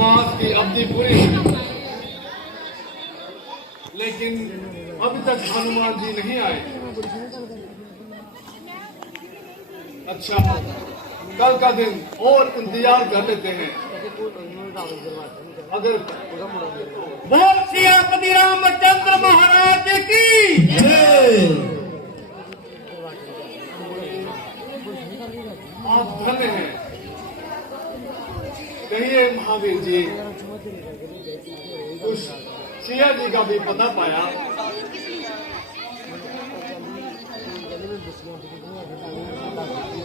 वनवास की अवधि पूरी हुई, लेकिन अभी तक हनुमान जी नहीं आए। अच्छा, कल का दिन और इंतजार कर लेते हैं। अगर बोल सियापति रामचंद्र महाराज की आप धन्य हैं, कहिए महावीर जी, कुछ सिया जी का भी पता पाया?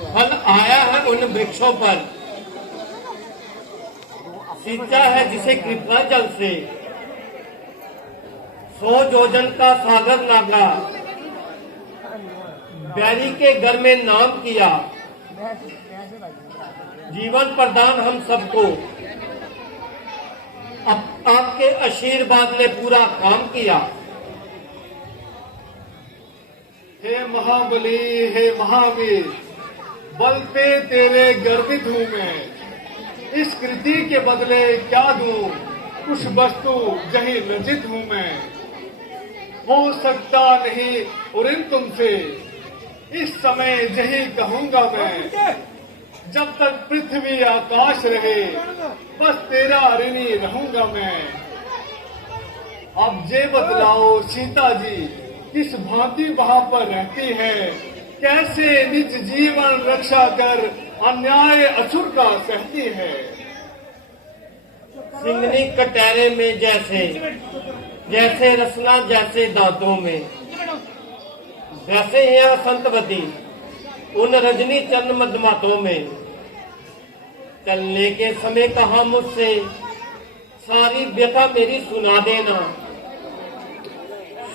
फल आया है उन वृक्षों पर, सींचा है जिसे कृपा जल से, 100 योजन का सागर नागा, बैरी के घर में नाम किया, जीवन प्रदान हम सबको, आपके आशीर्वाद ने पूरा काम किया। हे महाबली, हे महावीर, बल पे तेरे गर्वित हूँ मैं, इस कृति के बदले क्या दूं, कुछ वस्तु जही लज्जित हूँ मैं, हो सकता नहीं उरिन तुमसे, इस समय जही कहूंगा मैं, जब तक पृथ्वी आकाश रहे, बस तेरा ऋणी रहूंगा मैं। अब जे बतलाओ सीता जी, किस भांति वहां पर रहती है, कैसे निज जीवन रक्षा कर अन्याय असुर का सहती है। सिंगनी कटहरे में जैसे, जैसे रसना जैसे दांतों में, वैसे ही वसंतवती उन रजनी चंद मधुमातों में, चलने के समय कहा मुझसे, सारी व्यथा मेरी सुना देना,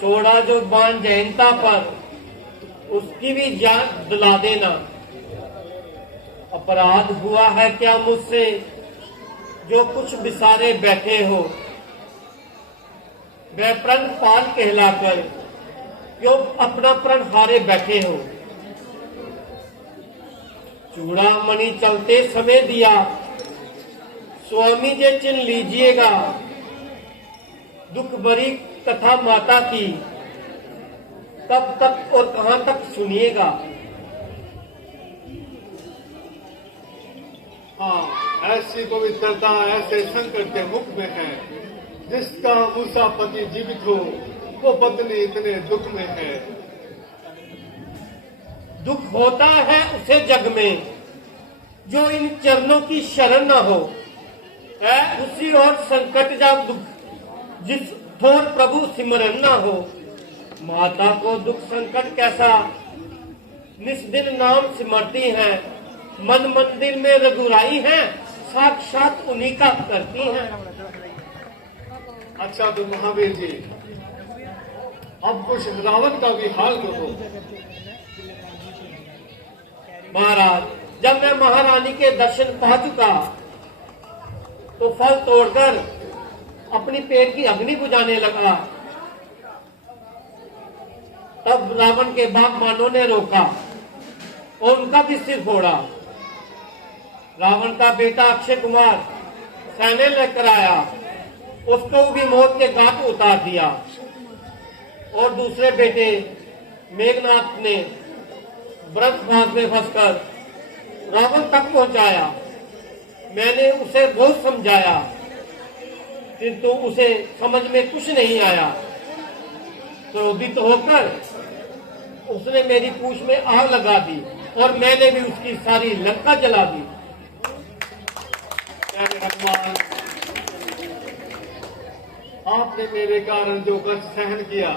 छोड़ा जो बाण जयंता पर, उसकी भी याद दिला देना। अपराध हुआ है क्या मुझसे, जो कुछ बिसारे बैठे हो, वह प्रण पाल कहलाकर क्यों अपना प्रण हारे बैठे हो। चूड़ामणि चलते समय दिया, स्वामी जी चिन्ह लीजिएगा, दुख भरी कथा माता की, कब तक और कहां तक सुनिएगा। हाँ, ऐसी पवित्रता ऐसे संकट के मुख में है, जिसका मूसा पति जीवित हो, वो पत्नी इतने दुख में है। दुख होता है उसे जग में, जो इन चरणों की शरण न हो, है उसी और संकट जा दुख, जिस थोर प्रभु सिमरन न हो। माता को दुख संकट कैसा, निस्दिन नाम सिमरती हैं, मन मंदिर में रघुराई हैं, साक्षात उन्हीं का करती हैं। अच्छा तो महावीर जी, अब कुछ रावण का भी हाल करो। महाराज, जब मैं महारानी के दर्शन पा चुका, तो फल तोड़कर अपनी पेट की अग्नि बुझाने लगा। तब रावण के बागबानों ने रोका और उनका भी सिर फोड़ा। रावण का बेटा अक्षय कुमार सैन्य लेकर आया, उसको भी मौत के घाट उतार दिया, और दूसरे बेटे मेघनाथ ने व्रत भाग में फंसकर रावण तक पहुंचाया। मैंने उसे बहुत समझाया, किंतु उसे समझ में कुछ नहीं आया। क्रोधित होकर उसने मेरी पूंछ में आग लगा दी, और मैंने भी उसकी सारी लंका जला दी। भगवान, आपने मेरे कारण जो कष्ट सहन किया,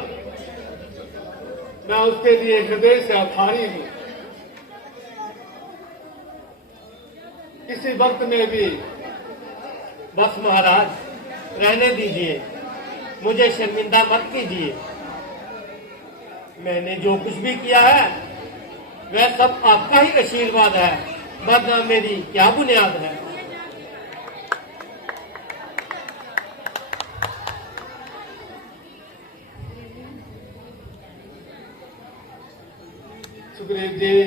मैं उसके लिए हृदय से आभारी हूँ। किसी वक्त में भी बस महाराज, रहने दीजिए, मुझे शर्मिंदा मत कीजिए। मैंने जो कुछ भी किया है वह सब आपका ही आशीर्वाद है, वरना मेरी क्या बुनियाद है। सुग्रीव जी,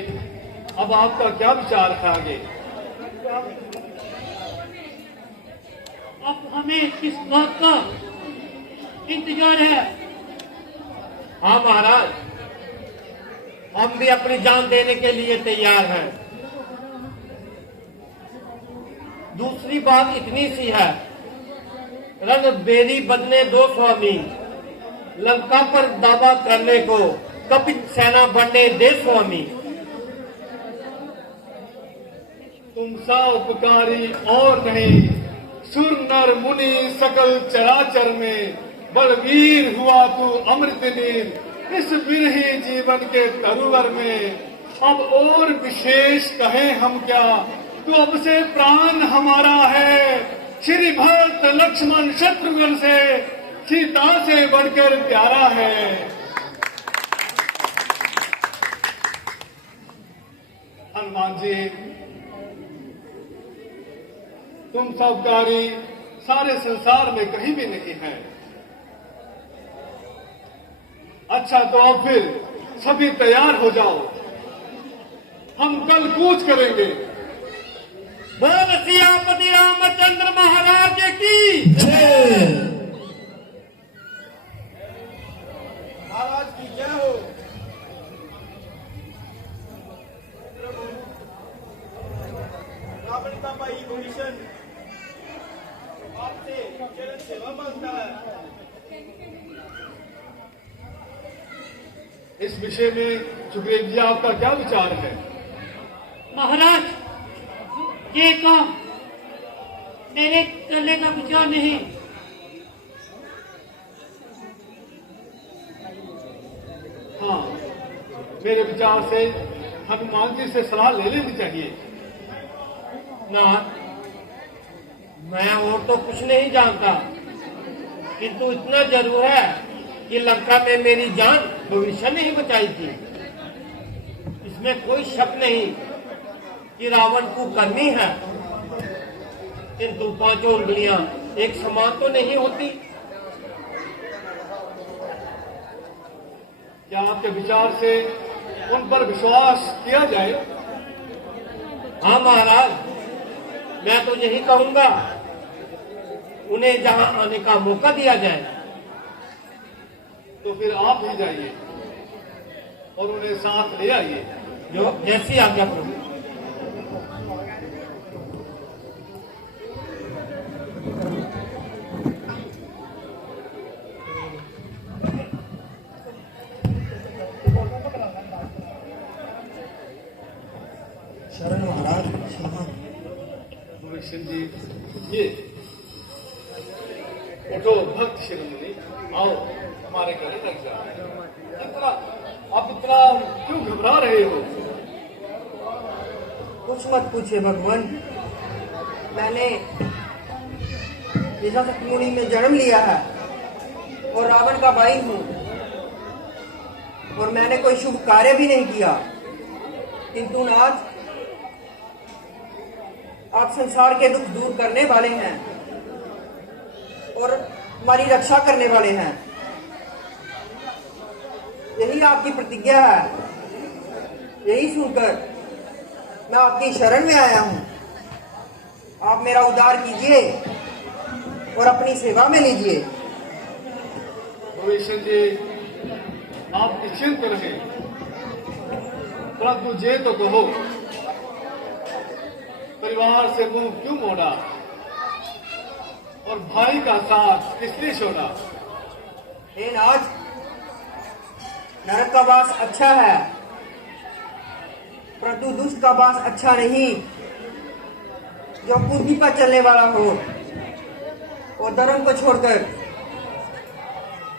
अब आपका क्या विचार है आगे? अब हमें किस बात का इंतजार है? हाँ महाराज, हम भी अपनी जान देने के लिए तैयार हैं। दूसरी बात इतनी सी है, रणबेरी बदने दो स्वामी, लंका पर दावा करने को कपित सेना बनने दे स्वामी। तुम सा उपकारी और नहीं, सुर नर मुनि सकल चराचर में बलवीर हुआ तू अमृत नीर। इस विरही जीवन के तरुवर में अब और विशेष कहें हम क्या, तू अब से प्राण हमारा है। श्री भरत लक्ष्मण शत्रुघ्न से सीता से बढ़कर प्यारा है। हनुमान जी, तुम सबकारी सारे संसार में कहीं भी नहीं है। अच्छा तो अब फिर सभी तैयार हो जाओ, हम कल कूच करेंगे। बोल सियापति रामचंद्र महाराज की महाराज की जय हो। रावण का भाई विभीषण आपसे चरण सेवा मांगता है। इस विषय में सुग्रीव जी आपका क्या विचार है? महाराज, ये काम मेरे करने का विचार नहीं। हाँ, मेरे विचार से हनुमान जी से सलाह ले लेनी चाहिए। ना, मैं और तो कुछ नहीं जानता, किंतु इतना जरूर है कि लंका में मेरी जान भविष्य ने ही बचाई थी। इसमें कोई शक नहीं कि रावण को करनी है, किंतु पांचों उंगलियां एक समान तो नहीं होती। क्या आपके विचार से उन पर विश्वास किया जाए? हाँ महाराज, मैं तो यही कहूंगा, उन्हें जहां आने का मौका दिया जाए। तो फिर आप ही जाइए और उन्हें साथ ले आइए। जो जैसी आज्ञा प्रभु। शरण महाराज शरण। भविष्य जी, ये उठो भक्त शिरोमणि, आओ हमारे घर लग जाओ। आप इतना क्यों घबरा रहे हो? कुछ मत पूछे भगवान। मैंने यशक मुनि में जन्म लिया है और रावण का भाई हूँ, और मैंने कोई शुभ कार्य भी नहीं किया, किंतु आज आप संसार के दुख दूर करने वाले हैं और हमारी रक्षा करने वाले हैं। यही आपकी प्रतिज्ञा है। यही सुनकर मैं आपकी शरण में आया हूं। आप मेरा उद्धार कीजिए और अपनी सेवा में लीजिए। भविष्य जी, आप निश्चिंत रहें, परंतु ये तो कहो, परिवार से मुंह क्यों मोड़ा और भाई का साथ किसने छोड़ा? आज नरक का वास अच्छा है, परंतु दुष्ट का वास अच्छा नहीं। जो बुद्धि पर चलने वाला हो और धर्म को छोड़कर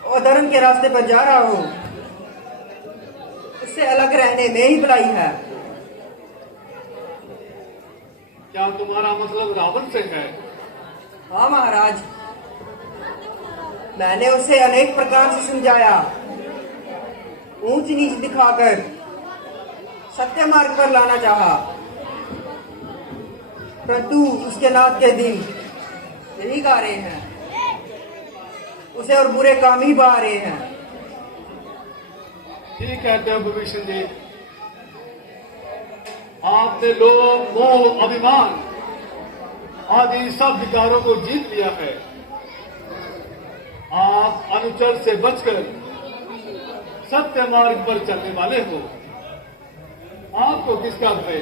और धर्म के रास्ते पर जा रहा हो, उससे अलग रहने में ही भलाई है। क्या तुम्हारा मतलब रावण से है? हाँ महाराज, मैंने उसे अनेक प्रकार से समझाया, ऊंच नीच दिखाकर सत्य मार्ग पर लाना चाहा, परंतु उसके नाथ के दिन यही गा रहे हैं, उसे और बुरे काम ही बहा रहे हैं। ठीक कहते हो भविष्य जी, आपने लोभ मोह अभिमान आदि सब विकारों को जीत लिया है। आप अनुचर से बचकर सत्य मार्ग पर चलने वाले हो। आपको किसका भय?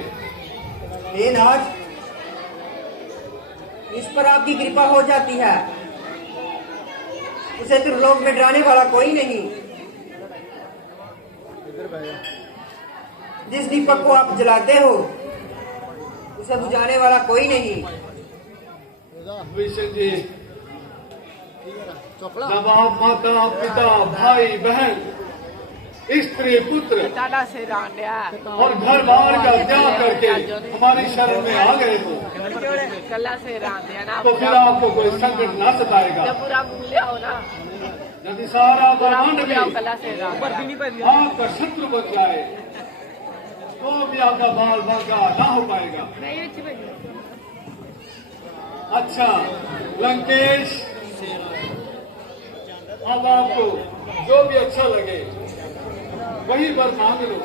हे नाथ, इस पर आपकी कृपा हो जाती है, उसे त्रिलोक में डराने वाला कोई नहीं। जिस दीपक को आप जलाते हो उसे बुझाने वाला कोई नहीं। विष्णु जी, जब आप माता पिता भाई बहन स्त्री पुत्र और घर बार का त्याग करके हमारी शरण में आ गए हो, तो फिर आपको कोई संकट ना सताएगा। यदि सारा ब्रह्मांड भी आपका शत्रु बन जाए तो भी आपका बाल बांका ना हो पाएगा। अच्छा लंकेश, अब आपको जो भी अच्छा लगे वही वर मांग लो।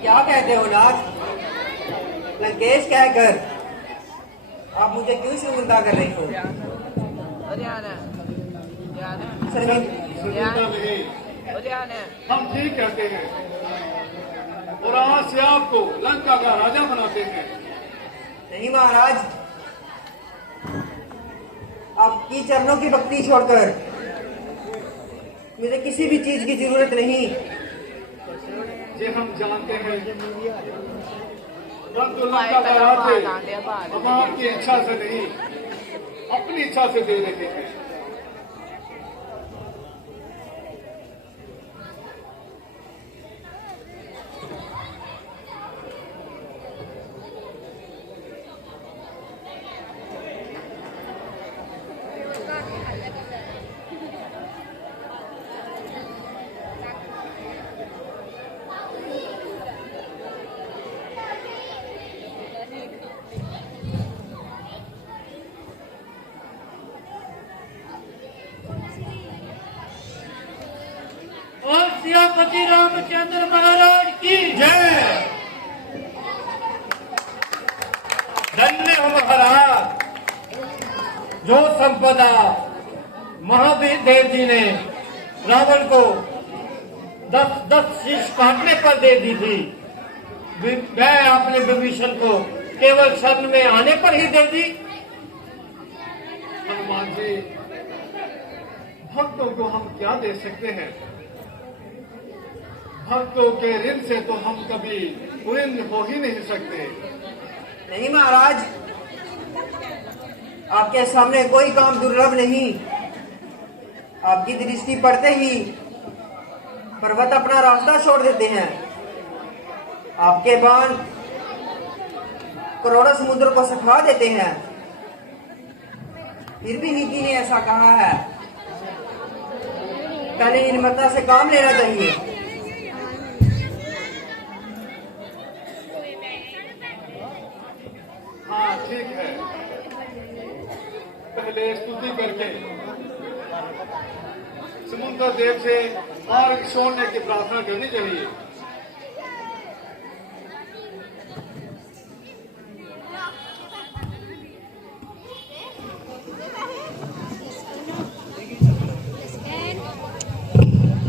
क्या कहते हो नाथ? लंकेश कहकर आप मुझे क्यों शर्मिंदा कर रही हो? शर्मिंदा नहीं, हम ठीक कहते हैं और आज से आपको लंका का राजा बनाते हैं। नहीं महाराज, आपकी चरणों की भक्ति छोड़कर मुझे किसी भी चीज की जरूरत नहीं। ये हम जानते हैं, परंतु लंका का राज्य हम आपकी इच्छा से नहीं अपनी इच्छा से दे रहे हैं। और सियापति रामचंद्र महाराज की जय। धन्य हो महाराज, जो संपदा महावीर देव जी ने रावण को 10 शीश काटने पर दे दी थी, वह आपने विभीषण को केवल शरण में आने पर ही दे दी। हनुमान जी, भक्तों को हम क्या दे सकते हैं? भक्तों के ऋण से तो हम कभी ऋण हो ही नहीं सकते। नहीं महाराज, आपके सामने कोई काम दुर्लभ नहीं। आपकी दृष्टि पड़ते ही पर्वत अपना रास्ता छोड़ देते हैं। आपके बाण करोड़ों समुद्र को सुखा देते हैं। फिर भी नीति ने ऐसा कहा है, पहले निर्मता से काम लेना चाहिए। हाँ ठीक है, पहले स्तुति करके समुद्र देव से मार्ग छोड़ने की प्रार्थना करनी चाहिए।